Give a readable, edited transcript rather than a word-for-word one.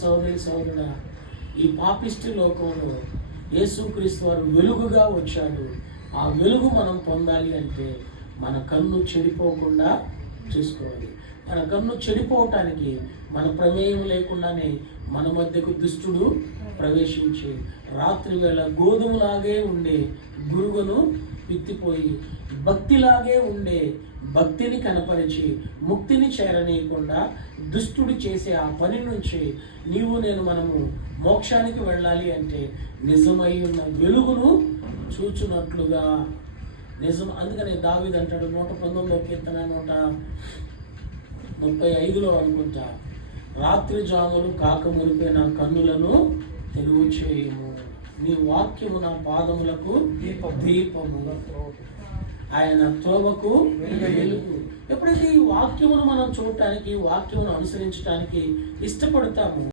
సోదరి సోదరుడా, ఈ పాపిష్టి లోకంలో యేసుక్రీస్తు వారు వెలుగుగా వచ్చాడు. ఆ వెలుగు మనం పొందాలి అంటే మన కన్ను చెడిపోకుండా చూసుకోవాలి. మన కన్ను చెడిపోవటానికి మన ప్రమేయం లేకుండానే మన మధ్యకు దుష్టుడు ప్రవేశించి రాత్రి వేళ గోధుమలాగే ఉండే గురుగును పిత్తిపోయి భక్తిలాగే ఉండే భక్తిని కనపరిచి ముక్తిని చేరనీయకుండా దుష్టుడు చేసే ఆ పని నుంచి మనము మోక్షానికి వెళ్ళాలి అంటే నిజమై ఉన్న వెలుగును చూచున్నట్లుగా నిజం. అందుకని దావీదు అంటాడు 119వ కీర్తన 135లో అనుకుంటా, రాత్రి జాములు కాక మునిపే నా కన్నులను తెలుగు చేయము, నీ వాక్యము నా పాదములకు దీపము, ఆయన త్రోవకు వెలుగు. ఎప్పుడైతే ఈ వాక్యమును మనం చూడటానికి, వాక్యమును అనుసరించడానికి ఇష్టపడతాము,